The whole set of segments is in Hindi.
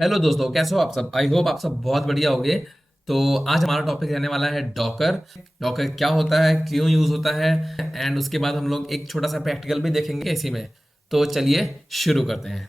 हेलो दोस्तों, कैसे हो आप सब। आई होप आप सब बहुत बढ़िया होंगे। तो आज हमारा टॉपिक रहने वाला है डॉकर। डॉकर क्या होता है, क्यों यूज होता है, एंड उसके बाद हम लोग एक छोटा सा प्रैक्टिकल भी देखेंगे इसी में। तो चलिए शुरू करते हैं।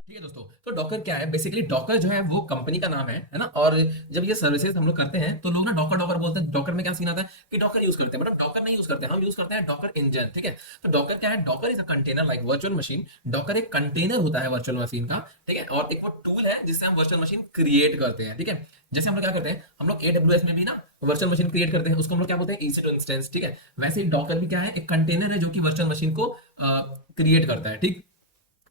ठीक है दोस्तों, तो डॉकर क्या है। बेसिकली डॉकर जो है वो कंपनी का नाम है ना। और जब ये सर्विसेज हम लोग करते हैं तो लोग ना डॉकर डॉकर बोलते हैं। डॉकर में क्या सीन आता है कि डॉकर यूज करते हैं, बट हम डॉकर नहीं यूज करते हैं, हम यूज करते हैं डॉकर इंजन। ठीक है, तो डॉकर क्या है, Docker is a container like virtual machine. Docker एक कंटेनर होता है वर्चुअल मशीन का। ठीक है, और एक वो टूल है जिससे हम वर्चुअल मशीन क्रिएट करते हैं। ठीक है, जैसे हम लोग क्या करते हैं, हम लोग AWS में भी ना वर्चुअल मशीन क्रिएट करते हैं, उसको हम लोग क्या बोलते हैं, EC2 इंस्टेंस। ठीक है, वैसे ही डॉकर भी क्या है, एक कंटेनर है जो कि वर्चुअल मशीन को क्रिएट करता है। ठीक,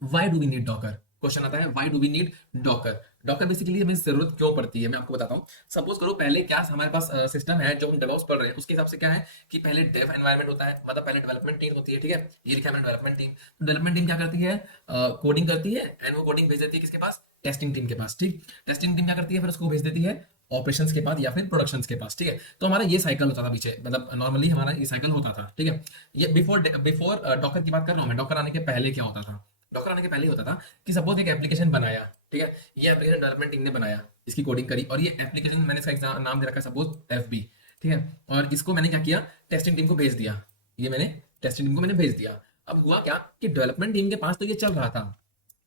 why do we need Docker, question आता है why do we need Docker. Docker basically हमें जरूरत क्यों पड़ती है, मैं आपको बताता हूँ। सपोज करो पहले क्या हमारे पास सिस्टम है जो हम डेवलप्स पढ़ रहे हैं, उसके हिसाब से क्या है कि पहले डेव एनवायरनमेंट होता है, मतलब पहले डेवलपमेंट टीम होती है। ठीक है, ये लिखा है मैंने डेवलपमेंट टीम। डेवलपमेंट टीम क्या करती है, कोडिंग करती है, एंड वो कोडिंग भेज देती है किसके पास, टेस्टिंग टीम के पास। ठीक, टेस्टिंग टीम क्या करती है, फिर उसको भेज देती है ऑपरेशंस के पास या फिर प्रोडक्शंस के पास। ठीक है, तो हमारा ये साइकिल होता था पीछे, मतलब नॉर्मली हमारा ये साइकिल होता था। ठीक है, ये बिफोर बिफोर डॉकर की बात कर रहा हूँ मैं। डॉकर आने के पहले क्या होता था, डॉकर आने के पहले ही होता था कि सपोज एक एप्लीकेशन बनाया। ठीक है, ये एप्लीकेशन डेवलपमेंट टीम ने बनाया, इसकी कोडिंग करी, और ये एप्लीकेशन मैंने इसका नाम दे रखा है सपोज FB। ठीक है, और इसको मैंने क्या किया, टेस्टिंग टीम को भेज दिया। ये मैंने टेस्टिंग टीम को मैंने भेज दिया। अब हुआ क्या कि डेवलपमेंट टीम के पास तो ये चल रहा था,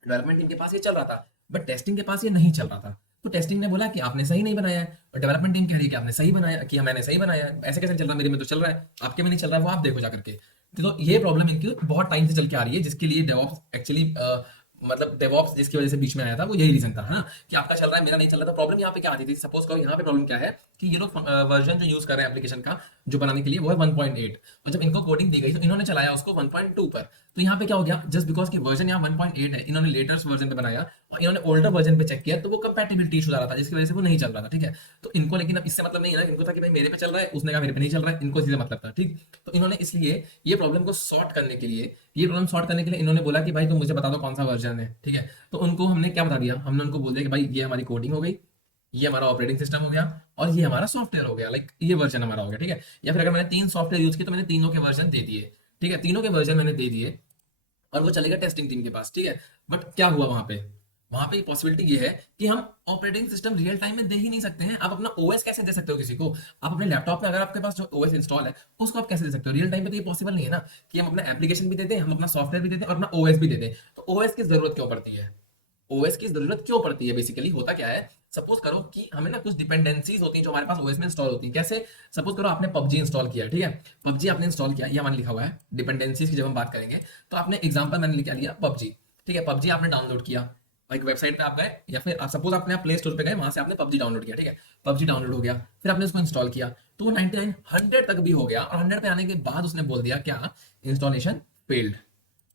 डेवलपमेंट टीम के पास ये चल रहा था, बट टेस्टिंग के पास ये नहीं चल रहा था। तो टेस्टिंग ने बोला कि आपने सही नहीं बनाया है, और डेवलपमेंट टीम कह रही है कि आपने सही बनाया, कि मैंने सही बनाया है। ऐसे कैसे चल रहा है, मेरे में तो चल रहा है, आपके में नहीं चल रहा है, वो आप देखो जाकर के। तो ये प्रॉब्लम इनकी बहुत टाइम से चल के आ रही है, जिसके लिए डेवऑप्स एक्चुअली मतलब डेवऑप्स जिसकी वजह से बीच में आया था वो यही रीजन था, है ना, कि आपका चल रहा है मेरा नहीं चल रहा था। प्रॉब्लम यहाँ पे क्या आती थी, सपोज करो यहाँ पे प्रॉब्लम क्या है कि ये लोग वर्जन जो यूज कर रहे हैं एप्लीकेशन का जो बनाने के लिए वो है 1.8, और जब इनको कोडिंग दी गई तो इन्होंने चलाया उसको 1.2 पर। तो यहाँ पे क्या हो गया, जस्ट बिकॉज की वर्जन यहाँ 1.8 है, इन्होंने लेटेस्ट वर्जन पे बनाया और इन्होंने ओल्डर वर्जन पे चेक किया तो वो कंपैटिबिलिटी इशू आ रहा था, जिसकी वजह से वो नहीं चल रहा था। ठीक है, तो इनको लेकिन अब इससे मतलब नहीं है ना, इनको था कि भाई मेरे पे चल रहा है, उसने कहा मेरे पे नहीं चल रहा है, इनको सीधे मतलब था। ठीक, तो इन्होंने इसलिए ये प्रॉब्लम को सॉर्ट करने के लिए, ये प्रॉब्लम सॉर्ट करने के लिए इन्होंने बोला कि भाई तुम मुझे बता दो कौन सा वर्जन है। ठीक है, तो उनको हमने क्या बता दिया, हमने उनको बोल दिया कि भाई ये हमारी कोडिंग हो गई, ये हमारा ऑपरेटिंग सिस्टम हो गया, और ये हमारा सॉफ्टवेयर हो गया, लाइक ये वर्जन हमारा हो गया। ठीक है, या फिर अगर मैंने 3 सॉफ्टवेयर यूज किए तो मैंने तीनों के वर्जन दे दिए। ठीक है, तीनों के वर्जन मैंने दे दिए, और वो चलेगा टेस्टिंग टीम के पास। ठीक है, बट क्या हुआ वहां पे, वहां पे पॉसिबिलिटी ये है कि हम ऑपरेटिंग सिस्टम रियल टाइम में दे ही नहीं सकते हैं। आप अपना OS कैसे दे सकते हो किसी को, आप अपने लैपटॉप में अगर आपके पास जो OS इंस्टॉल है उसको आप कैसे दे सकते हो रियल टाइम पे, तो ये पॉसिबल नहीं है ना कि हम अपना एप्लीकेशन भी दे दें, हम अपना सॉफ्टवेयर भी दे दें और अपना OS भी दे दें। तो OS की जरूरत क्यों पड़ती है, OS की जरूरत क्यों पड़ती है, बेसिकली होता क्या है। सपोज करो कि हमें ना कुछ डिपेंडेंसीज होती हैं जो हमारे पास OS में इंस्टॉल होती हैं। कैसे, सपोज करो आपने PUBG इंस्टॉल किया। ठीक है, PUBG आपने इंस्टॉल किया, ये हमारे लिखा हुआ है डिपेंडेंसीज की जब हम बात करेंगे। तो आपने एग्जांपल मैंने लिखा लिया PUBG। ठीक है, PUBG आपने डाउनलोड किया, एक वेबसाइट पे आप गए, या फिर सपोज आपने प्ले स्टोर पे गए, वहां से आपने PUBG डाउनलोड किया। ठीक है, PUBG डाउनलोड हो गया, फिर आपने उसको इंस्टॉल किया, तो वो 99 100 तक भी हो गया, और 100 पे आने के बाद उसने बोल दिया क्या, इंस्टॉलेशन फेल्ड।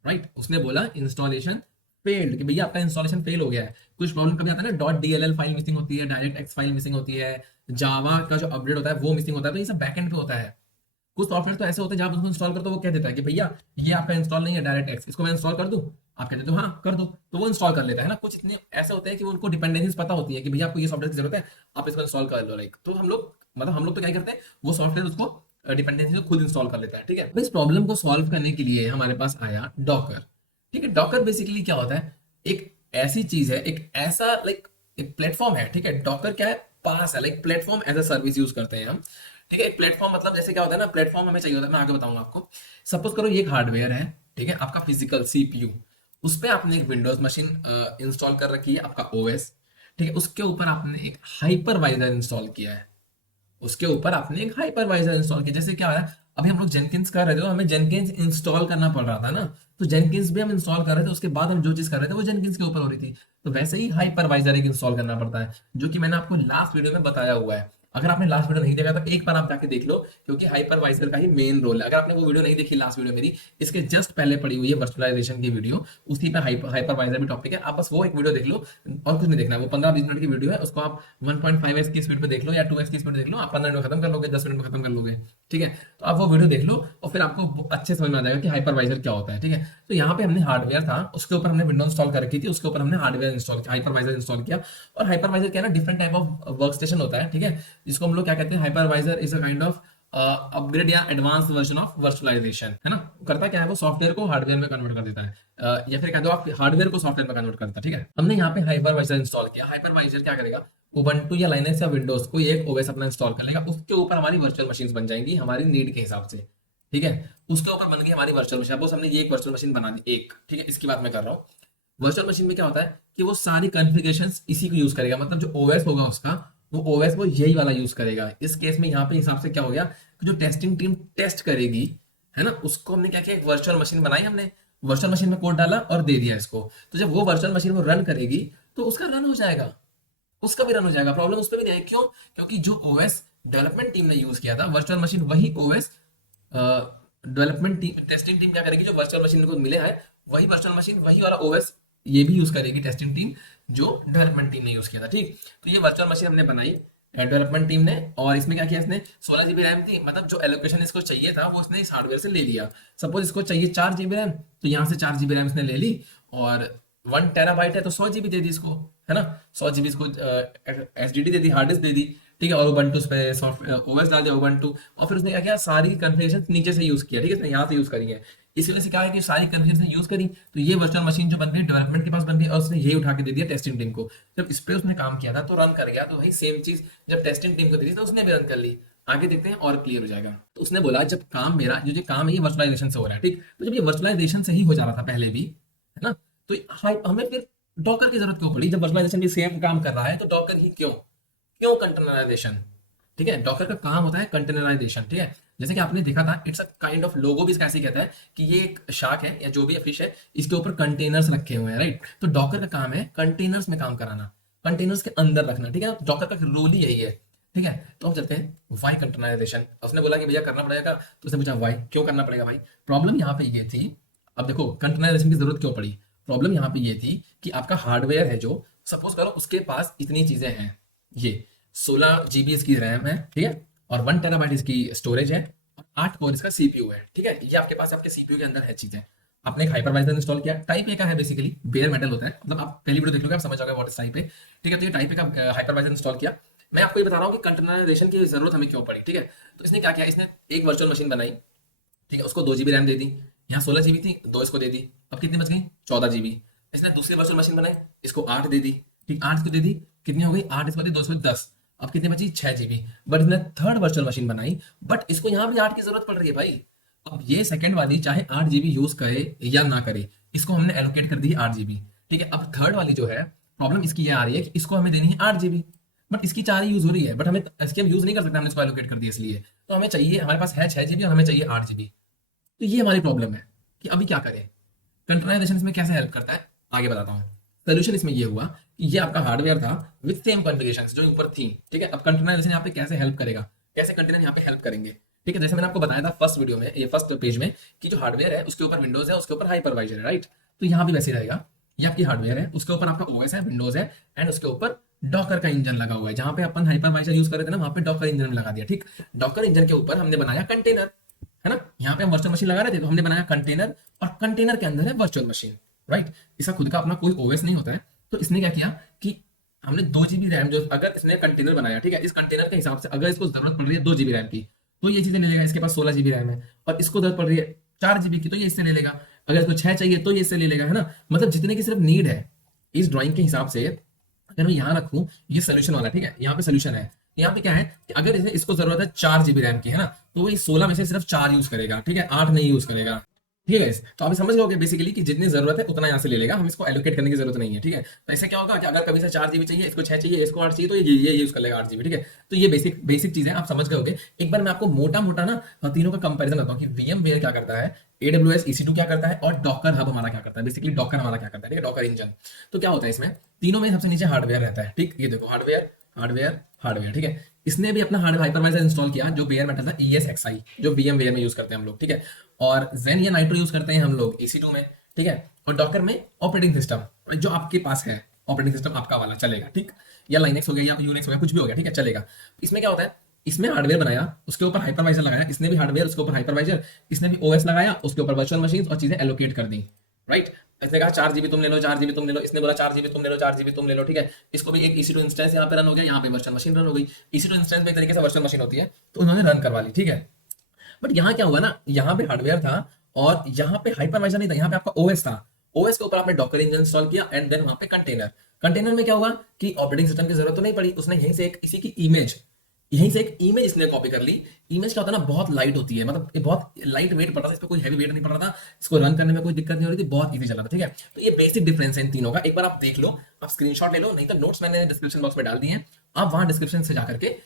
राइट, उसने बोला इंस्टॉलेशन फेल्ड, कि भैया आपका इंस्टॉलेशन फेल हो गया है। कुछ प्रॉब्लम कभी आता है ना, .dll फाइल मिसिंग होती है, डायरेक्ट एक्स फाइल मिसिंग होती है, जावा का जो अपडेट होता है वो मिसिंग होता है, तो ये सब बैकएंड पे होता है। कुछ सॉफ्टवेयर तो ऐसे होते हैं जब आप उसको इंस्टॉल करते हो वो कह देता है कि भैया ये आपका इंस्टॉल नहीं है डायरेक्ट एक्स, इसको मैं इंस्टॉल कर दूं, आप कहते हो हाँ कर दो, तो वो इंस्टॉल कर लेता है ना। कुछ इतने ऐसे होते हैं कि उनको डिपेंडेंसीज पता होती है कि भैया आपको ये सॉफ्टवेयर की जरूरत है, आप इसको इंस्टॉल कर लो। लाइक तो हम लोग मतलब हम लोग तो क्या करते हैं, वो सॉफ्टवेयर उसको डिपेंडेंसी को खुद इंस्टॉल कर लेता है। ठीक है, तो इस प्रॉब्लम को सॉल्व करने के लिए हमारे पास आया डॉकर। ठीक है, डॉकर बेसिकली क्या होता है, एक ऐसी चीज है, एक ऐसा लाइक एक प्लेटफॉर्म है। ठीक है, डॉकर क्या है, पास है, like platform as a service use करते हैं हम। ठीक है, एक प्लेटफॉर्म मतलब जैसे क्या होता है ना, प्लेटफॉर्म हमें चाहिए होता है, मैं आगे बताऊंगा आपको। सपोज करो ये एक हार्डवेयर है, ठीक है, आपका फिजिकल CPU, उस पर आपने एक विंडोज मशीन इंस्टॉल कर रखी है, आपका OS। ठीक है, उसके ऊपर आपने एक हाइपरवाइजर इंस्टॉल किया है, उसके ऊपर आपने एक हाइपरवाइजर इंस्टॉल किया। जैसे क्या है, अभी हम लोग जेनकिंस कर रहे थे तो हमें जेनकिंस इंस्टॉल करना पड़ रहा था ना, तो जेनकिंस भी हम इंस्टॉल कर रहे थे, उसके बाद हम जो चीज कर रहे थे वो जेनकिंस के ऊपर हो रही थी। तो वैसे ही हाइपरवाइजर एक इंस्टॉल करना पड़ता है, जो कि मैंने आपको लास्ट वीडियो में बताया हुआ है। अगर आपने लास्ट वीडियो नहीं देखा तो एक बार आप जाके देख लो, क्योंकि हाइपरवाइजर का ही मेन रोल है। अगर आपने वो वीडियो नहीं देखी लास्ट वीडियो मेरी, इसके जस्ट पहले पड़ी हुई है वर्चुअलाइजेशन की वीडियो, उसी पे हाइपरवाइजर भी टॉपिक है, आप बस वो एक वीडियो देख लो, और कुछ नहीं देखना है। वो 15-20 मिनट की वीडियो है, उसको आप 1.5x की स्पीड पे देख लो या 2x की स्पीड देख लो, आप 15 मिनट में खत्म कर लोगे, 10 मिनट में खत्म कर लोगे। ठीक है, तो आप वो वीडियो देख लो और फिर आपको अच्छे समझ में आ जाएगा कि हाइपरवाइजर क्या होता है। ठीक है, तो यहाँ पे हमने हार्डवेयर था, उसके ऊपर हमने विंडो इंस्टॉल कर रखी थी, उसके ऊपर हमने हार्डवेयर इंस्टॉल किया, हाइपरवाइजर इंस्टॉल किया। और हाइपरवाइजर क्या है ना, different type of work station होता है। ठीक है, जिसको हम लोग क्या कहते हैं, hypervisor is a kind of upgrade या एडवांस वर्जन ऑफ वर्चुअलाइजेशन, है ना। करता क्या है, वो सॉफ्टवेयर को हार्डवेयर में कन्वर्ट कर देता है, या फिर कह दो आप हार्डवेयर को सॉफ्टवेयर में कन्वर्ट करता है, ठीक है। हमने यहाँ पे हाइपरवाइजर इंस्टॉल किया। हाइपरवाइजर क्या करेगा, उबंटू या लाइनक्स या विंडोज कोई एक ओएस अपना इंस्टॉल कर लेगा, उसके ऊपर हमारी वर्चुअल मशीन बन जाएंगी हमारी नीड के हिसाब से, ठीक है। उसके ऊपर बन गई हमारी वर्चुअल मशीन। सपोज हमने ये एक वर्चुअल मशीन बना दी एक, ठीक है, इसकी बात मैं कर रहा हूँ। वर्चुअल मशीन में क्या होता है कि वो सारी कॉन्फ़िगरेशंस इसी को यूज करेगा, मतलब जो ओएस होगा उसका, वो ओएस वो यही वाला यूज करेगा। इस केस में यहाँ पे हिसाब से क्या हो गया कि जो टेस्टिंग टीम टेस्ट करेगी, है ना, उसको हमने क्या किया, एक वर्चुअल मशीन बनाई हमने, वर्चुअल मशीन में कोड डाला और दे दिया इसको। तो जब वो वर्चुअल मशीन वो रन करेगी तो उसका रन हो जाएगा, उसका भी रन हो जाएगा, प्रॉब्लम उस पर भी नहीं आएगी। क्यों? क्योंकि जो ओएस डेवलपमेंट टीम ने यूज किया था वर्चुअल मशीन, वही OS development team testing team क्या करेगी, जो वर्चुअल मशीन को मिले है वही वर्चुअल मशीन वही वाला ओएस ये भी यूज करेगी टेस्टिंग टीम, जो डेवलपमेंट टीम ने यूज किया था, ठीक। तो ये वर्चुअल मशीन हमने बनाई डेवलपमेंट टीम ने, और इसमें क्या किया इसने, 16 GB रैम थी, मतलब जो एलोकेशन इसको चाहिए था वो इसने इस हार्डवेयर से ले लिया। सपोज इसको चाहिए 4 GB रैम, तो यहाँ से 4 GB रैम इसने ले ली, और 1 TB है तो 100 GB दे दी इसको, है ना, 100 GB इसको SSD दे दी, हार्ड डिस्क दे दी, ठीक है। और उबंटू पे सॉफ्टवेयर ओएस डाल दिया उबंटू, और फिर उसने क्या किया, सारी कॉन्फ़िगरेशन नीचे से यूज किया, ठीक है, इसने यहाँ से यूज करी है। इस वजह से क्या है कि सारी कॉन्फ़िगरेशन यूज करी, तो ये वर्चुअल मशीन जो बन गई डेवलपमेंट के पास बन गई, और उसने यही उठा के दे दिया टेस्टिंग टीम को। जब इस पे उसने काम किया था तो रन कर गया, तो वही सेम चीज जब टेस्टिंग टीम को दी थी तो उसने भी रन कर ली। आगे देखते हैं और क्लियर हो जाएगा। तो उसने बोला जब काम मेरा जो काम है ये वर्चुअलाइजेशन से हो रहा है, ठीक, तो जब ये वर्चुअलाइजेशन से ही हो जा रहा था पहले भी, है ना, तो हमें फिर डॉकर की जरूरत क्यों पड़ी? जब वर्चुअलाइजेशन भी सेम काम कर रहा है तो डॉकर ही क्यों, क्यों कंटेनराइजेशन, ठीक है। डॉकर का काम होता है कंटेनराइजेशन, ठीक है। जैसे कि आपने देखा था, इट्स अ काइंड ऑफ लोगो भी इसका ऐसे ही कहता है कि ये एक शार्क है या जो भी फिश है, इसके ऊपर कंटेनर्स रखे हुए हैं, राइट। तो डॉकर का काम है कंटेनर्स में काम कराना, कंटेनर्स के अंदर रखना, ठीक है। डॉकर का रोल ही यही है, ठीक है। तो हम चलते हैं वाई कंटेनराइजेशन। उसने बोला कि भैया करना पड़ेगा, तो उसने पूछा वाई, क्यों करना पड़ेगा भाई? प्रॉब्लम यहाँ पे ये थी, अब देखो कंटेनराइजेशन की जरूरत क्यों पड़ी। प्रॉब्लम यहाँ पे ये थी कि आपका हार्डवेयर है जो, सपोज करो उसके पास इतनी चीजें हैं, ये 16 GB इसकी रैम है, ठीक है, और 1 TB इसकी स्टोरेज है, और 8 कोर इसका सीपीयू है, ठीक है। ये आपके पास आपके सीपीयू के अंदर है चीजें। आपने एक हाइपरवाइजर इंस्टॉल किया, टाइप ए का है बेसिकली, बेयर मेटल होता है, मतलब आप पहली वीडियो देख लोगे आप समझ जाओगे व्हाट इज टाइप ए, ठीक है। तो ये टाइप ए का हाइपरवाइजर इंस्टॉल किया। मैं आपको ये बता रहा हूँ कि कंटेनराइजेशन की जरूरत हमें क्यों पड़ी, ठीक है। तो इसने क्या किया, इसने एक वर्चुअल मशीन बनाई, ठीक है, उसको 2 GB रैम दे दी, यहाँ 16 GB थी, दो इसको दे दी, अब कितनी बच गई, 14 GB। इसने दूसरी वर्चुअल मशीन बनाई, इसको 8 दे दी, ठीक, 8 को दे दी, कितनी हो गई, 8 इसको दी, 2 इसको 10, अब कितनी बची, 6 GB। बट इसने थर्ड वर्चुअल मशीन बनाई, बट इसको यहाँ भी 8 की जरूरत पड़ रही है भाई। अब ये सेकंड वाली चाहे 8 GB यूज करे या ना करे, इसको हमने एलोकेट कर दी 8 GB, ठीक है। अब थर्ड वाली जो है, प्रॉब्लम इसकी ये आ रही है कि इसको हमें देनी है 8 GB, बट इसकी 4 ही यूज हो रही है, बट हमें इसकी हम यूज नहीं कर सकते, हमने इसको एलोकेट कर दिया इसलिए। तो हमें चाहिए, हमारे पास है 6 GB और हमें चाहिए 8 GB। तो ये हमारी प्रॉब्लम है कि अभी क्या करें। कंटेनराइजेशन इसमें कैसे हेल्प करता है आगे बताता हूँ। सोल्यूशन इसमें ये हुआ कि ये आपका हार्डवेयर था विद सेम कॉन्फ़िगरेशंस जो ऊपर थी, ठीक है। अब कंटेनराइजेशन यहाँ पे कैसे हेल्प करेगा, कैसे कंटेनर यहाँ पे हेल्प करेंगे, ठीक है। जैसे मैंने आपको बताया था फर्स्ट वीडियो में, ये फर्स्ट पेज में, कि जो हार्डवेयर है उसके ऊपर विंडोज है, उसके ऊपर हाइपरवाइजर है, राइट। तो यहाँ भी वैसे ही रहेगा, ये आपकी हार्डवेयर है, उसके ऊपर आपका ओएस है, विंडोज है, एंड उसके ऊपर डॉकर का इंजन लगा हुआ है। जहां पे अपन हाइपरवाइजर यूज कर रहे थे ना, वहां पे डॉकर इंजन लगा दिया, ठीक। डॉकर इंजन के ऊपर हमने बनाया कंटेनर, है ना। यहाँ पे हम वर्चुअल मशीन लगा रहे थे तो हमने बनाया कंटेनर, और कंटेनर के अंदर है वर्चुअल मशीन, राइट। इसका खुद का अपना कोई ओएस नहीं होता है। तो इसने क्या किया कि हमने 2 GB रैम, जो अगर इसने कंटेनर बनाया, ठीक है, इस कंटेनर के हिसाब से अगर इसको जरूरत पड़ रही है 2 GB रैम की, तो ये चीजें ले लेगा। इसके पास 16 GB रैम है, और इसको जरूरत पड़ रही है 4 GB की, तो ये इससे ले लेगा। अगर इसको 6 चाहिए तो ये इससे ले लेगा, है ना। मतलब जितने की सिर्फ नीड है इस ड्राइंग के हिसाब से, अगर मैं यहाँ रखूं, ये सोल्यूशन वाला, ठीक है, यहाँ पे सोल्यूशन है। यहाँ पे क्या है कि अगर इसको जरूरत है 4 GB रैम की, है ना, तो वो इस 16 में से सिर्फ 4 यूज करेगा, ठीक है, 8 नहीं यूज करेगा, ठीक है। तो आप समझ लोगे बेसिकली कि जितनी जरूरत है उतना यहाँ से ले लेगा, हम इसको एलोकेट करने की जरूरत नहीं है, ठीक है। तो ऐसे क्या होगा कि अगर कभी से 4 GB चाहिए, इसको 6 चाहिए, इसको 8 चाहिए, तो ये यूज कर लेगा 8 GB, ठीक है। तो ये बेसिक बेसिक चीजें आप समझ गए होगे। एक बार मैं आपको मोटा मोटा ना तीनों का कंपेरिजन करता हूँ कि VMware क्या करता है, AWS EC2 क्या करता है, और डॉकर हब हमारा क्या करता है। बेसिकली डॉकर हमारा क्या करता है, ठीक है, डॉकर इंजन। तो क्या होता है इसमें, तीनों में सबसे नीचे हार्डवेयर रहता है, ठीक। ये देखो हार्डवेयर हार्डवेयर हार्डवेयर, ठीक है। इसने भी अपना हार्डवेयर हाइपरवाइजर इंस्टॉल किया, जो बेयर मेटल था ESXi, जो VMware में यूज करते हैं हम लोग, ठीक है। और जेन या नाइट्रो यूज करते हैं हम लोग EC2 में, ठीक है। और डॉकर में ऑपरेटिंग सिस्टम जो आपके पास है, ऑपरेटिंग सिस्टम आपका वाला चलेगा, ठीक, या लाइनेक्स हो गया या यूनिक्स हो गया, कुछ भी हो गया, ठीक है, चलेगा। इसमें क्या होता है, इसमें हार्डवेयर बनाया, उसके ऊपर हाइपरवाइजर लगाया, इसने भी हार्डवेयर उसके ऊपर हाइपरवाइजर, इसने भी ओएस लगाया, उसके ऊपर वर्चुअल मशीन और चीजें एलोकेट कर दी, राइट। इसने कहा 4 GB तुम ले लो, 4 GB तुम ले लो, इसने बोला 4 GB तुम ले लो, 4 GB तुम ले लो, ठीक है। इसको भी एक EC2 इंस्टेंस यहाँ पे रन हो गया, यहाँ पे वर्चुअल मशीन रन हो गई। EC2 इंस्टेंस में एक तरीके से वर्चुअल मशीन होती है, तो उन्होंने रन करवा ली, ठीक है। बट यहाँ क्या हुआ ना, यहाँ पे हार्डवेयर था और यहाँ पे हाइपरवाइजर नहीं था, यहाँ पे आपका ओएस था। ओएस के ऊपर आपने डॉकर इंजन इंस्टॉल किया एंड देन वहां पे कंटेनर। कंटेनर में क्या हुआ कि ऑपरेटिंग सिस्टम की जरूरत तो नहीं पड़ी, उसने यहीं से एक इसी की इमेज, यहीं से एक इमेज इसने कॉपी कर ली। इमेज क्या होता है ना, बहुत लाइट होती है, मतलब ये बहुत लाइट वेट पड़ता था, इस पे कोई हैवी वेट नहीं पड़ रहा था, इसको रन करने में कोई दिक्कत नहीं हो रही थी, बहुत इजी चल रहा था, ठीक है। तो ये बेसिक डिफरेंस है इन तीनों का, एक बार आप देख लो, आप स्क्रीनशॉट ले लो, नहीं तो नोट्स मैंने डिस्क्रिप्शन बॉक्स में डाल दिए हैं, आप वहां डिस्क्रिप्शन से जाकर के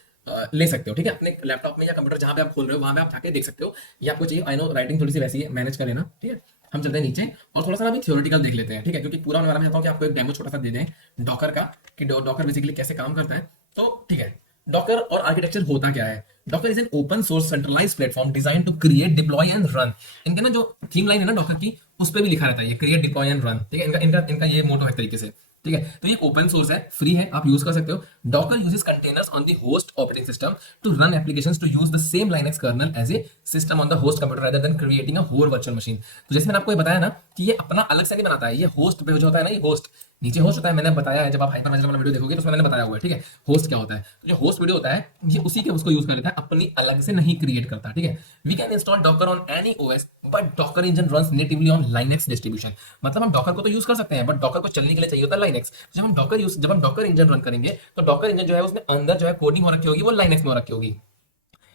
ले सकते हो, ठीक है। अपने लैपटॉप में या कंप्यूटर जहां पे आप खोल रहे हो वहां पे आप जाके देख सकते हो, ये आपको चाहिए। आई नो राइटिंग थोड़ी सी वैसी है, मैनेज कर लेना, ठीक है। हम चलते हैं नीचे और थोड़ा सा ना अभी थ्योरेटिकल देख लेते हैं, ठीक है, क्योंकि पूरा होने वाला मैं चाहता हूँ कि आपको एक डेमो छोटा सा दे दें डॉकर का, कि डॉकर बेसिकली कैसे काम करता है। तो ठीक है, डॉकर और आर्किटेक्चर होता क्या है। Docker is an open source centralised platform design to create, deploy and run. इनके ना जो थीम लाइन है ना डॉकर की, उस पर भी लिखा रहता है ये क्रिएट, डिप्लॉय एंड रन, ठीक है। इनका इनका इनका ये मोटो है तरीके से, ठीक है। तो ये ओपन सोर्स है, फ्री है, आप यूज कर सकते हो। Docker uses containers on the host operating system to run applications to use the same Linux kernel as a system on the host computer rather than creating a whole virtual machine. तो जैसे मैंने आपको ये बताया ना कि ये अपना अलग से नहीं बनाता है, ये होस्ट पे जो होता है ना, ये होस्ट नीचे होस्ट होता है, मैंने बताया है, जब आप हाइपरवाइजर वाला वीडियो देखोगे तो उसमें मैंने बताया हुआ है, ठीक है, होस्ट क्या होता है। तो जो होस्ट वीडियो होता है ये उसी के उसको यूज कर लेता है, अपनी अलग से नहीं क्रिएट करता, ठीक है। We can install Docker on any OS but Docker engine runs natively on Linux distribution. मतलब हम डॉकर को तो यूज कर सकते हैं बट डॉकर को चलने के लिए चाहिए होता है लाइनक्स। जब हम डॉकर इंजन रन करेंगे तो डॉकर इंजन जो है उसमें अंदर जो है कोडिंग हो रखी होगी, वो लाइनक्स में हो रखी होगी।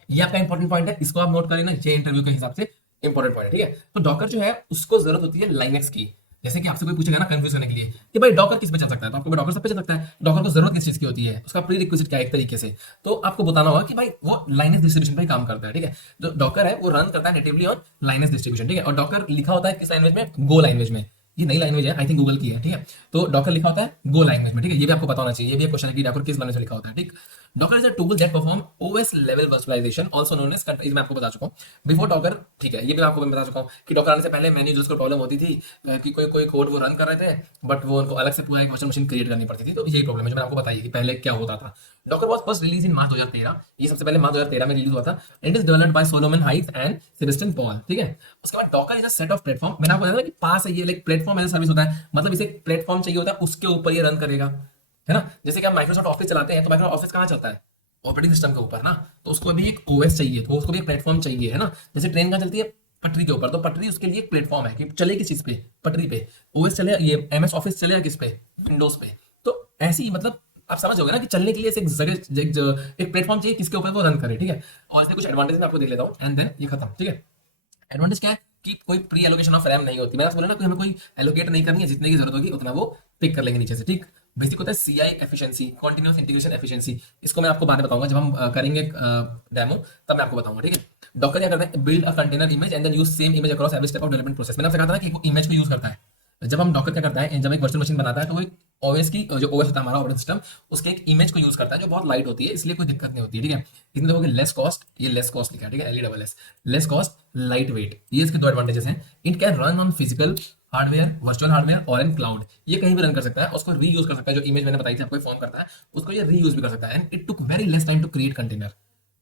ये आपका इंपॉर्टेंट पॉइंट है, इसको आप नोट कर लेना, ये इंटरव्यू के हिसाब से इंपॉर्टेंट पॉइंट है, ठीक है। तो डॉकर जो है उसको जरूरत होती है लाइनक्स की। जैसे कि आपसे कोई पूछेगा ना कंफ्यूज करने के लिए कि भाई डॉकर किस पे चल सकता है, तो आपको डॉकर सब पे चल सकता है। डॉकर को जरूरत किस चीज की होती है, उसका प्री रिक्विजिट क्या है एक तरीके से, तो आपको बताना होगा कि भाई वो लाइनक्स डिस्ट्रीब्यूशन पे काम करता है, ठीक है। जो डॉकर है वो रन करता है नेटिवली ऑन लाइनक्स डिस्ट्रीब्यूशन, ठीक है। और डॉकर लिखा होता है किस लैंग्वेज में, गो लैंग्वेज में। ये नई लैंग्वेज है, आई थिंक गूगल की है, ठीक है। तो डॉकर लिखा होता है गो लैंग्वेज में, ठीक है। ये भी आपको पता होना चाहिए, ये भी एक क्वेश्चन है कि डॉकर किस लैंग्वेज में लिखा होता है, ठीक। Docker is a tool that perform OS level virtualisation also known as, मैं आपको बता चुका हूं बिफोर डॉकर, ठीक है। ये भी आपको मैं बता चुका हूं कि डॉकर आने से पहले मैन यूजर्स को प्रॉब्लम होती थी कि कोई कोई कोड वो रन कर रहे थे बट वो उनको अलग से पूरा एक वर्चुअल मशीन क्रिएट करनी पड़ती थी। तो यही प्रॉब्लम है जो मैंने आपको बताई कि पहले क्या होता था। Docker was first release in March 2013, ये सबसे पहले मार्च 2013 में रिलीज हुआ था। It is developed by Solomon Heights and Sebastian Paul, ठीक है। उसके बाद Docker is a set of platform, मैंने आपको बताया कि पास है ये लाइक प्लेटफॉर्म एज सर्विस होता है, मतलब इसे प्लेटफॉर्म चाहिए होता है, उसके ऊपर ये रन करेगा, है ना। जैसे कि आप माइक्रोसॉफ्ट ऑफिस चलाते हैं तो माइक्रोसॉफ्ट ऑफिस कहाँ चलता है, ऑपरेटिंग सिस्टम के ऊपर ना, तो उसको भी एक ओएस चाहिए, तो उसको भी एक प्लेटफॉर्म चाहिए, है ना। जैसे ट्रेन कहाँ चलती है, पटरी के ऊपर, तो पटरी उसके लिए एक प्लेटफॉर्म है कि चले किस चीज पे, पटरी पे। ओएस चले, ये एमएस ऑफिस चलेगा किस पे, विंडोज पे। तो ऐसे ही मतलब आप समझ होगे ना कि चलने के लिए एक जगह एक प्लेटफॉर्म चाहिए किसके ऊपर वो रन करे, ठीक है। और इसके कुछ एडवांटेज मैं आपको देख लेता हूँ एंड देन ये खत्म, ठीक है। एडवांटेज क्या है कि कोई प्री एलोकेशन ऑफ रैम नहीं होती, मैंने आपको बोला ना कि हमें कोई एलोकेट नहीं करनी है, जितने की जरूरत होगी उतना वो पिक कर लेंगे नीचे से, ठीक। बेसिक होता है CI efficiency, continuous integration efficiency. इसको मैं आपको बाद में बताऊंगा जब हम करेंगे डेमो, तब मैं आपको बताऊंगा, ठीक है। डॉकर क्या करता है, build a container image and then use same image across every step of development process. मैंने आपसे कहा था ना कि वो इमेज को यूज करता है। जब हम डॉकर क्या करता है, जब एक वर्चुअल मशीन बनाता है तो वो ओएस की जो ओएस होता है हमारा ऑपरेटिंग सिस्टम, उसके एक इमेज को यूज करता है जो बहुत लाइट होती है, इसलिए कोई दिक्कत नहीं होती है, ठीक है। इसमें देखोगे लेस कॉस्ट, ये लेस कॉस्ट लिखा है, ठीक है, LESS, less cost, light weight, ये इसके दो एडवांटेजेस हैं। It can run on physical hardware, virtual hardware और इन क्लाउड, ये कहीं भी रन कर सकता है, उसको रीयूज कर सकता है। जो इमेज मैंने बताई थी आपको फॉर्म करता है, उसको ये रीयूज भी कर सकता है। And it took very less time to create container,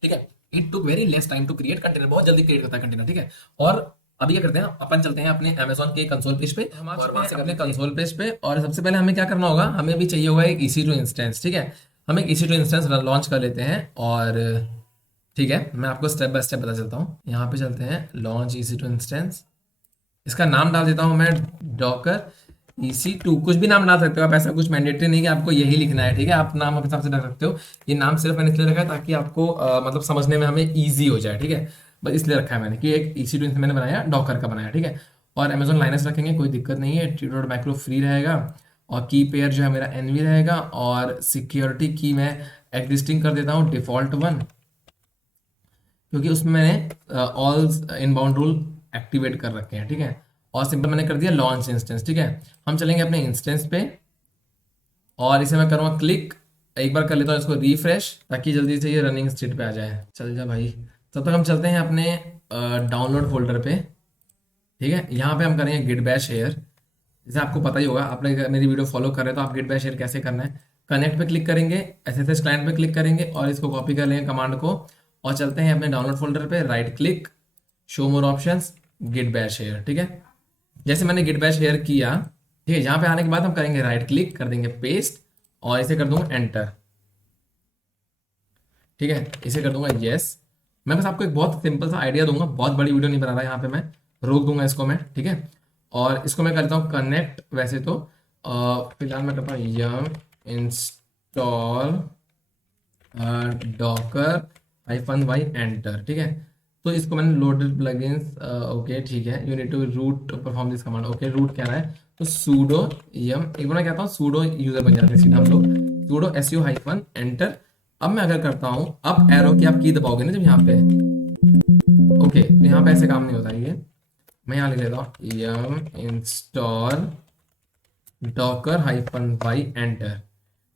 ठीक है। It took very less time to create container, बहुत जल्दी क्रिएट करता है कंटेनर, ठीक है। और अभी क्या करते हैं, अपन चलते हैं अपने अमेजोन के कंसोल पेज पे, हम और वहां से अपने कंसोल पेज पे, और सबसे पहले हमें क्या करना होगा, हमें भी चाहिए होगा एक EC2 इंस्टेंस, ठीक है। हम एक EC2 इंस्टेंस लॉन्च कर लेते हैं और ठीक है, मैं आपको स्टेप बाय स्टेप बता चलता हूँ। यहाँ पे चलते हैं लॉन्च EC2 इंस्टेंस, इसका नाम डाल देता हूँ मैं डॉकर EC2, कुछ भी नाम डाल सकते हो आप, ऐसा कुछ मैंडेटरी नहीं कि आपको यही लिखना है, ठीक है। आप नाम अपने हिसाब से डाल सकते हो। ये नाम सिर्फ मैंने इसलिए रखा है ताकि आपको मतलब समझने में हमें ईजी हो जाए, ठीक है। बस इसलिए रखा है मैंने कि एक EC2 मैंने बनाया, डॉकर का बनाया, ठीक है। और अमेजोन लाइनक्स रखेंगे, कोई दिक्कत नहीं है। ट्यूटोरियल माइक्रो फ्री रहेगा और की पेयर जो है मेरा एनवी रहेगा, और सिक्योरिटी की मैं एग्जिस्टिंग कर देता हूँ डिफॉल्ट 1, क्योंकि उसमें मैंने ऑल इनबाउंड रूल एक्टिवेट कर रखे हैं, ठीक है। और सिंपल मैंने कर दिया लॉन्च इंस्टेंस, ठीक है। हम चलेंगे अपने इंस्टेंस पे और इसे मैं करूँगा क्लिक, एक बार कर लेता हूँ इसको रिफ्रेश, ताकि जल्दी से ये रनिंग स्टेट पे आ जाए। चल जा भाई, तब तक हम चलते हैं अपने डाउनलोड फोल्डर पे, ठीक है। यहाँ पे हम करेंगे गिट बैश शेयर, जैसे आपको पता ही होगा, आपने मेरी वीडियो फॉलो कर रहे हो तो आप गिट बैश शेयर कैसे करना है। कनेक्ट पे क्लिक करेंगे, SSH क्लाइंट पे क्लिक करेंगे और इसको कॉपी कर लेंगे कमांड को, और चलते हैं अपने डाउनलोड फोल्डर पे, right click, show more options, Git Bash share, ठीक है। जैसे मैंने गिट बैश शेयर किया, ठीक है, यहाँ पे आने के बाद हम करेंगे राइट क्लिक, कर देंगे पेस्ट, और इसे कर दूंगा एंटर। ठीक है, इसे कर दूंगा यस। मैं बस आपको एक बहुत सिंपल सा आइडिया दूंगा, बहुत बड़ी वीडियो नहीं बना रहा यहाँ पे, मैं रोक दूंगा इसको मैं, ठीक है। और इसको मैं करता हूँ कनेक्ट, वैसे तो फिलहाल मैं करता हूँ यम इंस्टॉल डॉकर -y एंटर, ठीक है। तो इसको मैंने लोडेड प्लगइन्स, ओके ठीक है, you need to root perform this command, okay root कह रहा है, तो सूडो यम, एक बार मैं कहता हूँ सूडो यूजर बन जाते हैं सीधा हम लोग, सूडो su एंटर। अब मैं अगर करता हूँ अप एरो की आप की दबाओगे ना जब यहाँ पे, ओके, तो यहाँ पे ऐसे काम नहीं होता ये। मैं यहाँ लिख देता हूँ यम इंस्टॉल डॉकर -y एंटर।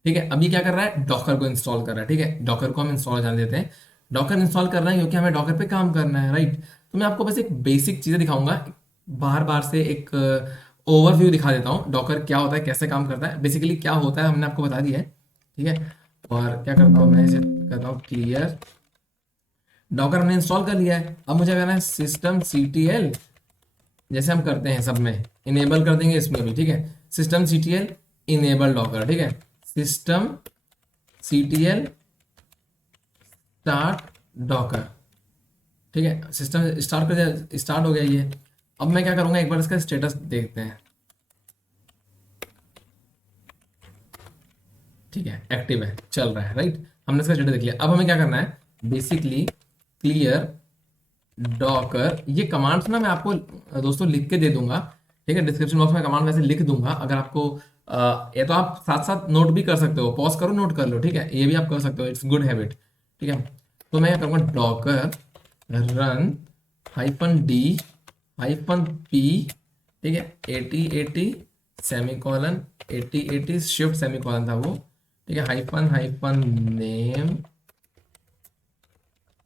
ठीक है, अब ये क्या कर रहा है, डॉकर को इंस्टॉल कर रहा है, ठीक है, डॉकर को हम इंस्टॉल जाने देते हैं। डॉकर इंस्टॉल कर रहे हैं क्योंकि हमें डॉकर पे काम करना है, राइट। तो मैं आपको बस एक बेसिक चीज़ें दिखाऊंगा, बार बार से एक ओवरव्यू दिखा देता हूँ डॉकर क्या होता है, कैसे काम करता है, बेसिकली क्या होता है हमने आपको बता दिया है, ठीक है। और क्या करता हूँ मैं, इसे करता हूँ क्लियर। डॉकर हमने इंस्टॉल कर लिया है, अब मुझे करना है सिस्टम CTL, जैसे हम करते हैं सब में, इनेबल कर देंगे इसमें भी, ठीक है। सिस्टम CTL इनेबल डॉकर, ठीक है, सिस्टम CTL स्टार्ट डॉकर, ठीक है, सिस्टम स्टार्ट कर, स्टार्ट हो गया ये। अब मैं क्या करूंगा, एक बार इसका स्टेटस देखते हैं, ठीक है, एक्टिव है, चल रहा है, राइट। हमने इसका स्टेटस देख लिया। अब हमें क्या करना है, बेसिकली क्लियर डॉकर, ये कमांड्स ना मैं आपको दोस्तों लिख के दे दूंगा, ठीक है, डिस्क्रिप्शन बॉक्स में कमांड वैसे लिख दूंगा, अगर आपको ये तो आप साथ साथ नोट भी कर सकते हो, पॉज करो नोट कर लो, ठीक है, ये भी आप कर सकते हो, इट्स गुड हैबिट, ठीक है। तो मैं क्या करूँगा, डॉकर रन -d -p, ठीक है, 8080 सेमीकोलन 8080 शिफ्ट सेमीकोलन था वो, ठीक है, hyphen name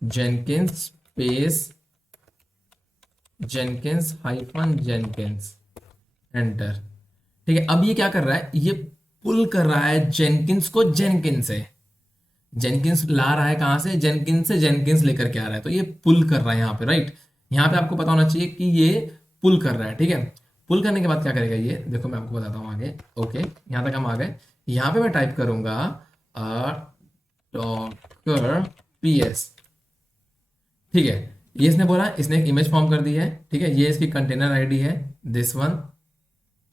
Jenkins space Jenkins enter. ठीक है, अब ये क्या कर रहा है, ये पुल कर रहा है जेनकिंस को जेनकिंस से, जेनकिंस ला रहा है कहां से, जेनकिंस से जेनकिंस लेकर के आ रहा है, तो ये पुल कर रहा है यहाँ पे, राइट। यहाँ पे आपको पता होना चाहिए कि ये पुल कर रहा है, ठीक है। पुल करने के बाद क्या करेगा ये, देखो मैं आपको बताता हूँ आगे, ओके, यहाँ तक हम आ गए। यहाँ पे मैं टाइप करूंगा डॉकर PS, ठीक है, ये इसने बोला, इसने एक इमेज फॉर्म कर दी है, ठीक है, ये इसकी कंटेनर आईडी है दिस वन,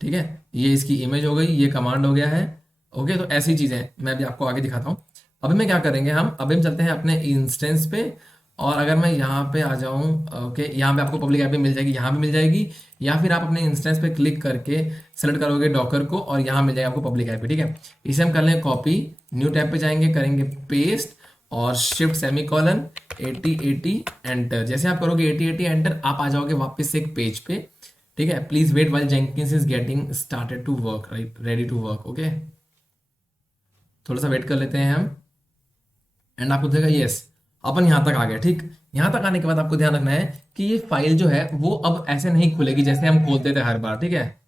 ठीक है, ये इसकी इमेज हो गई, ये कमांड हो गया है, ओके। तो ऐसी चीजें मैं भी आपको आगे दिखाता हूँ। अभी मैं क्या करेंगे, हम अभी हम चलते हैं अपने इंस्टेंस पे, और अगर मैं यहाँ पे आ जाऊँ, ओके, यहाँ पे आपको पब्लिक ऐप भी मिल जाएगी, यहाँ भी मिल जाएगी, या फिर आप अपने इंस्टेंस पे क्लिक करके सेलेक्ट करोगे डॉकर को, और यहाँ मिल जाएगा आपको पब्लिक ऐप, ठीक है। इसे हम कर लेंगे कॉपी, न्यू टैब पे जाएंगे, करेंगे पेस्ट, और शिफ्ट सेमीकोलन 8080 एंटर। जैसे आप करोगे 8080 एंटर, आप आ जाओगे वापस से एक पेज पे, ठीक है। Please wait while Jenkins is getting started to work, right, ready to work, okay. थोड़ा सा वेट कर लेते हैं हम, एंड आपको देगा यस, अपन यहाँ तक आ गए, ठीक। यहाँ तक आने के बाद आपको ध्यान रखना है कि ये फाइल जो है वो अब ऐसे नहीं खुलेगी जैसे हम खोलते थे हर बार, ठीक है।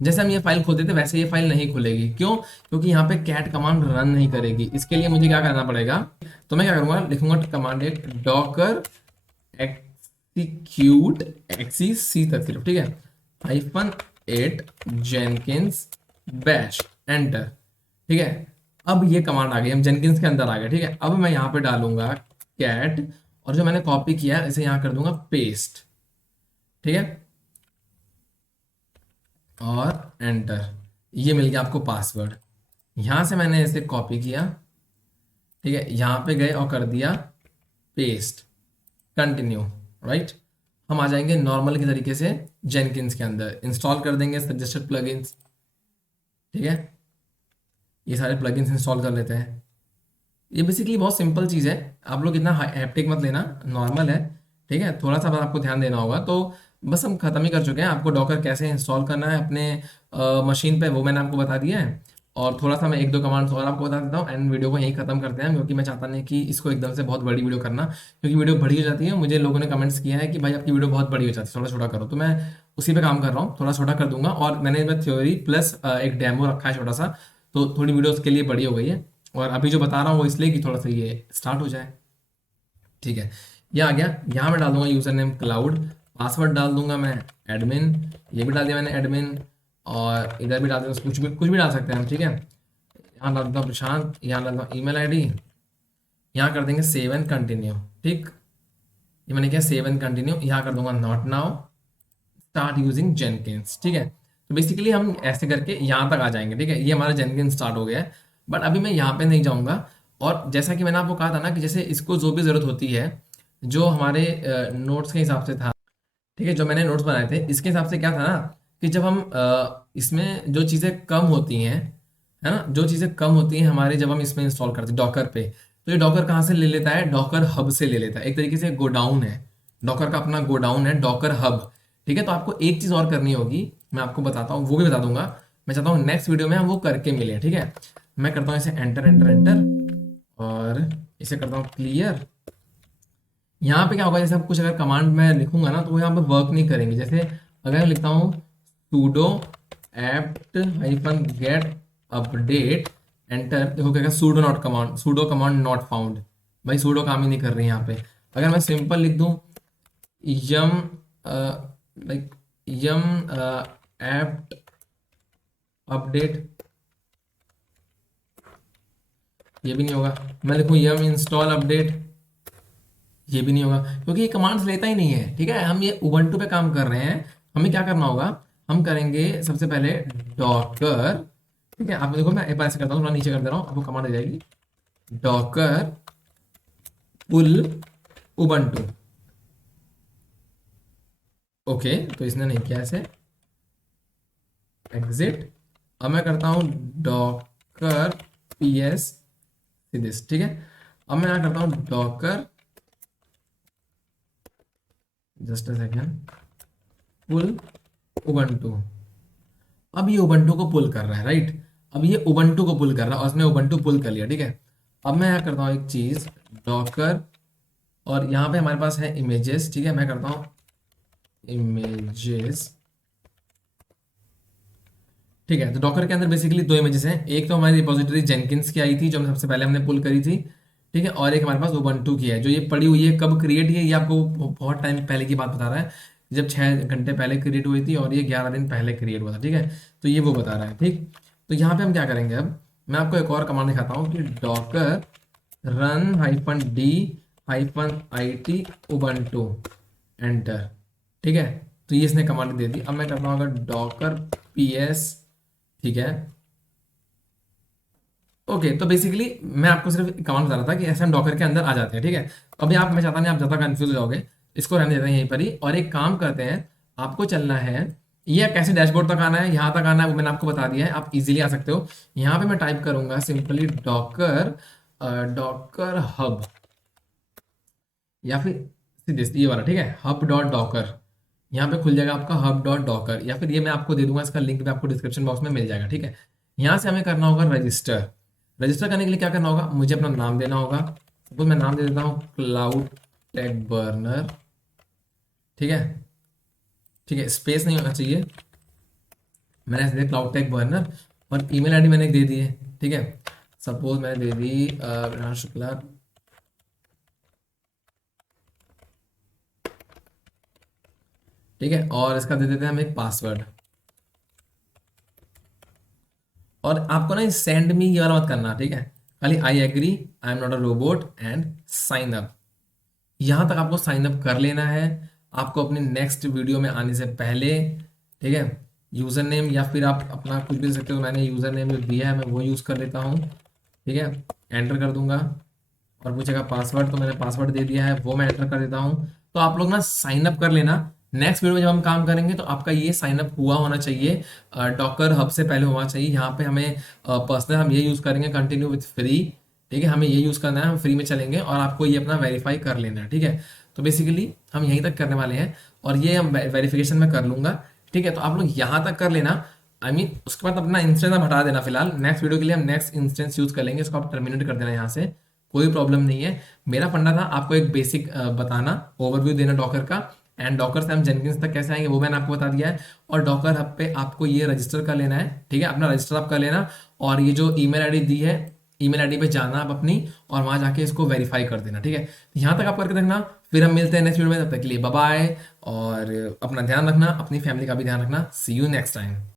जैसे हम ये फाइल खोलते थे वैसे ये फाइल नहीं खुलेगी, क्यों, क्योंकि यहाँ पे कैट कमांड रन नहीं करेगी। इसके लिए मुझे क्या करना पड़ेगा, तो मैं क्या करूंगा, लिखूंगा कमांड एक डॉकर एक्सिक्यूट XEC तक सिर्फ, ठीक है, -8 जेनकिंस बैश एंटर, ठीक है। अब ये कमांड आ गई, हम जेनकिंस के अंदर आ गए, ठीक है। अब मैं यहाँ पे डालूंगा कैट, और जो मैंने कॉपी किया इसे यहाँ कर दूंगा पेस्ट, ठीक है, और एंटर। ये मिल गया आपको पासवर्ड। यहां से मैंने इसे कॉपी किया, ठीक है, यहां पे गए और कर दिया पेस्ट, कंटिन्यू, राइट। हम आ जाएंगे नॉर्मल के तरीके से जेनकिंस के अंदर, इंस्टॉल कर देंगे सजेस्टेड प्लगइन्स, ठीक है, ये सारे प्लगइन्स इंस्टॉल कर लेते हैं। ये बेसिकली बहुत सिंपल चीज़ है, आप लोग इतना हैप्टिक मत लेना, नॉर्मल है, ठीक है। थोड़ा सा बस आपको ध्यान देना होगा, तो बस हम खत्म ही कर चुके हैं। आपको डॉकर कैसे इंस्टॉल करना है अपने मशीन पे वो मैंने आपको बता दिया है, और थोड़ा सा मैं एक दो कमांड्स और आपको बता देता हूँ, एंड वीडियो को यहीं खत्म करते हैं, क्योंकि मैं चाहता नहीं कि इसको एकदम से बहुत बड़ी वीडियो करना, क्योंकि वीडियो बड़ी हो जाती है। मुझे लोगों ने कमेंट्स किया है कि भाई आपकी वीडियो बहुत बड़ी हो जाती है, थोड़ा छोटा करो, तो मैं उसी पे काम कर रहा हूँ, थोड़ा छोटा कर दूंगा। और मैंने इसमें थ्योरी प्लस एक डेमो रखा है छोटा सा, तो थोड़ी वीडियो उसके लिए बड़ी हो गई है, और अभी जो बता रहा हूँ वो इसलिए कि थोड़ा सा ये स्टार्ट हो जाए, ठीक है। ये आ गया, यहाँ मैं डाल दूंगा यूजर नेम क्लाउड, पासवर्ड डाल दूंगा मैं एडमिन, ये भी डाल दिया मैंने एडमिन, और इधर भी डाल दिया, कुछ भी डाल सकते हैं हम, ठीक है। यहाँ डाल देता हूँ प्रशांत, यहाँ डाल दूँ ईमेल आईडी, यहाँ कर देंगे सेव एंड कंटिन्यू, ठीक। ये मैंने किया सेव एंड कंटिन्यू, यहाँ कर दूंगा not now, start using Jenkins, ठीक है। तो बेसिकली हम ऐसे करके यहाँ तक आ जाएंगे, ठीक है। ये हमारा जेनकिंस स्टार्ट हो गया है, बट अभी मैं यहाँ पे नहीं जाऊँगा। और जैसा कि मैंने आपको कहा था ना कि जैसे इसको जो भी ज़रूरत होती है, जो हमारे नोट्स के हिसाब से था, ठीक है, जो मैंने नोट्स बनाए थे इसके हिसाब से क्या था ना कि जब हम इसमें जो चीज़ें कम होती हैं, है ना, जो चीज़ें कम होती हैं हमारे, जब हम इसमें इंस्टॉल करते हैं डॉकर पे, तो ये डॉकर कहाँ से ले लेता है, डॉकर हब से ले लेता है। एक तरीके से गोडाउन है, डॉकर का अपना गोडाउन है, डॉकर हब, ठीक है। तो आपको एक चीज़ और करनी होगी, मैं आपको बताता हूँ, वो भी बता दूंगा। मैं चाहता हूँ नेक्स्ट वीडियो में हम वो करके मिले, ठीक है। मैं करता हूँ इसे एंटर एंटर एंटर, और इसे करता हूँ क्लियर। यहाँ पे क्या होगा, जैसे अब कुछ अगर कमांड मैं लिखूंगा ना तो वो यहाँ पे वर्क नहीं करेंगे। जैसे अगर मैं लिखता हूँ sudo apt hyphen gate update enter, देखो क्या sudo not command, sudo command not found, भाई sudo काम ही नहीं कर रही है यहाँ पे। अगर मैं सिंपल लिख दूँ यम लाइक यम एप्ट अपडेट, ये भी नहीं होगा। मैं लिखूँ यम इंस्टॉल अपडेट, ये भी नहीं होगा, क्योंकि ये कमांड्स लेता ही नहीं है, ठीक है। हम ये उबंटू पे काम कर रहे हैं, हमें क्या करना होगा, हम करेंगे सबसे पहले डॉकर, ठीक है। आप देखो मैं एक बार ऐसे करता हूँ, थोड़ा नीचे कर दे रहा हूँ, आपको कमांड आ जाएगी डॉकर पुल उबंटू। ओके, तो इसने नहीं किया ऐसे, एग्जिट। अब मैं करता हूँ डॉकर पीएस दिस, ठीक है। अब मैं क्या करता हूँ Docker, just a second, pull Ubuntu. अब ये उबंटू को पुल कर रहा है, राइट। अब ये उबंटू को पुल कर रहा है और उसने उबंटू पुल कर लिया, ठीक है। अब मैं क्या करता हूँ एक चीज, डॉकर, और यहाँ पे हमारे पास है इमेजेस, ठीक है। मैं करता हूँ इमेजेस, ठीक है। तो डॉकर के अंदर बेसिकली दो इमेजेस हैं, एक तो हमारी रिपोजिटरी जेनकिंस की आई थी जो सबसे पहले हमने पुल करी थी, ठीक है, और एक हमारे पास उबंटू की है जो ये पड़ी हुई है। कब क्रिएट हुई है ये आपको बहुत टाइम पहले की बात बता रहा है, जब 6 घंटे पहले क्रिएट हुई थी, और ये 11 दिन पहले क्रिएट हुआ था, ठीक है। तो ये वो बता रहा है, ठीक। तो यहाँ पे हम क्या करेंगे, अब मैं आपको एक और कमांड दिखाता हूँ कि Docker run hyphen D hyphen I T Ubuntu enter, ठीक है। तो ये इसने कमांड दे दी। अब मैं करता हूँ अगर डॉकर पी एस, ठीक है। ओके, तो बेसिकली मैं आपको सिर्फ कमांड बता रहा था कि ऐसे हम डॉकर के अंदर आ जाते हैं, ठीक है। अभी आप, मैं चाहता नहीं आप ज़्यादा कंफ्यूज हो जाओगे, इसको रहने देते हैं यहीं पर ही, और एक काम करते हैं, आपको चलना है, ये कैसे डैशबोर्ड तक आना है, यहाँ तक आना है, वो मैंने आपको बता दिया है, आप इजीली आ सकते हो। यहाँ पे मैं टाइप करूंगा सिंपली डॉकर, डॉकर हब, या फिर सीधे ये वाला, ठीक है, हब डॉट डॉकर। यहाँ पे खुल जाएगा आपका हब डॉट डॉकर, या फिर ये मैं आपको दे दूंगा, इसका लिंक भी आपको डिस्क्रिप्शन बॉक्स में मिल जाएगा, ठीक है। यहाँ से हमें करना होगा रजिस्टर। रजिस्टर करने के लिए क्या करना होगा, मुझे अपना नाम देना होगा। सपोज मैं नाम दे देता हूँ क्लाउड टेक बर्नर, ठीक है, ठीक है, स्पेस नहीं होना चाहिए, मैंने ऐसे दिया क्लाउड टेक बर्नर, और ईमेल आईडी मैंने दे दी है, ठीक है। सपोज मैंने दे दी विराट शुक्ला, ठीक है, और इसका दे देते हैं हम एक पासवर्ड। और आपको ना सेंड मी ये वाला मत करना, ठीक है, खाली I agree, I am not a robot and sign up, यहां तक आपको साइन अप कर लेना है। आपको अपने नेक्स्ट वीडियो में आने से पहले, ठीक है, यूजर नेम या फिर आप अपना कुछ भी दे सकते हो, मैंने यूजर नेम जो दिया है मैं वो यूज कर लेता हूँ, ठीक है, एंटर कर दूंगा। और पूछेगा पासवर्ड, तो मैंने पासवर्ड दे दिया है, वो मैं एंटर कर देता हूँ। तो आप लोग ना साइन अप कर लेना, नेक्स्ट वीडियो में जब हम काम करेंगे तो आपका ये साइन अप हुआ होना चाहिए, डॉकर हब से पहले होना चाहिए। यहाँ पे हमें पर्सनल हम ये यूज़ करेंगे कंटिन्यू विथ फ्री, ठीक है, हमें ये यूज़ करना है, हम फ्री में चलेंगे, और आपको ये अपना वेरीफाई कर लेना है, ठीक है। तो बेसिकली हम यहीं तक करने वाले हैं, और ये हम वेरिफिकेशन में कर लूंगा, ठीक है। तो आप लोग यहाँ तक कर लेना, आई मीन उसके बाद अपना इंस्टेंस आप हटा देना फिलहाल, नेक्स्ट वीडियो के लिए हम नेक्स्ट इंस्टेंस यूज़ कर लेंगे, इसको आप टर्मिनेट कर देना यहाँ से, कोई प्रॉब्लम नहीं है। मेरा फंडा था आपको एक बेसिक बताना, ओवरव्यू देना डॉकर का, एंड डॉकर से हम जेनकिंस तक कैसे आएंगे वो मैंने आपको बता दिया है। और डॉकर हब पे आपको ये रजिस्टर कर लेना है, ठीक है, अपना रजिस्टर आप कर लेना, और ये जो ईमेल आईडी दी है ईमेल आईडी पे जाना आप अपनी, और वहां जाके इसको वेरीफाई कर देना, ठीक है। यहाँ तक आप करके देखना। फिर हम मिलते हैं नेक्स्ट वीडियो में, तब तक के लिए बाय बाय। और अपना ध्यान रखना, अपनी फैमिली का भी ध्यान रखना। सी यू नेक्स्ट टाइम।